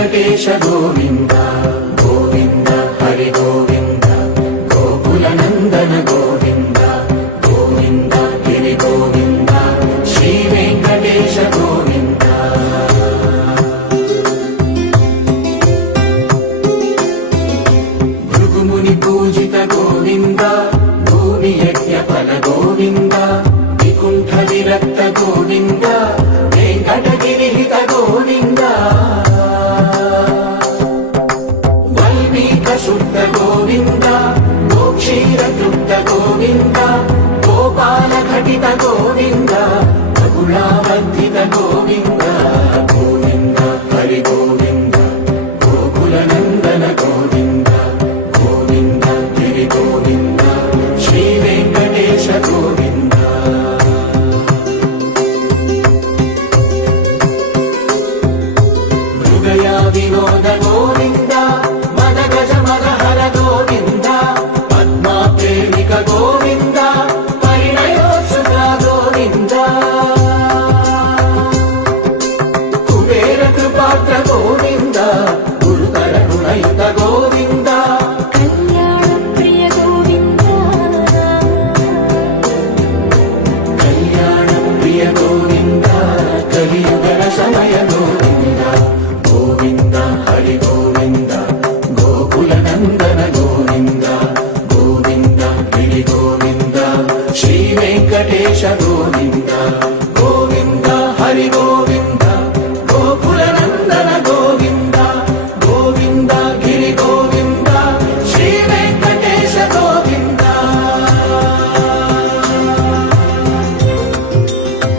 వెంకటేశ గోవింద గోవింద హరి గోవింద గోకుల నందన గోవింద గోవింద గిరి గోవింద శ్రీ వెంకటేశ గోవింద భృగుముని పూజిత గోవింద భూమి యజ్ఞ ఫల గోవింద వికుంఠ విరక్త గోవింద వెంకటగిరి హిత గోవింద వల్మీక శుద్ధ గోవింద గోక్షీర తృప్త గోవింద గోపాల ఘటిత గోవింద బహుళావర్ధిత గోవింద గోవింద హరి గోవింద గోకుల నందన గోవింద గోవింద గిరి గోవింద శ్రీ వెంకటేశ గోవింద మృగయా వినోద గోవింద మద గజ మదహర గోవింద పద్మా ప్రేమిక గోవింద పరిణయోత్సుక గోవింద కుబేర కృపాత్ర గోవింద గురుతర గుణయుత గోవింద కళ్యాణ ప్రియ గోవింద కళ్యాణ ప్రియ గోవింద కలియుగ సమయ గోవింద గోవింద హరి గోవింద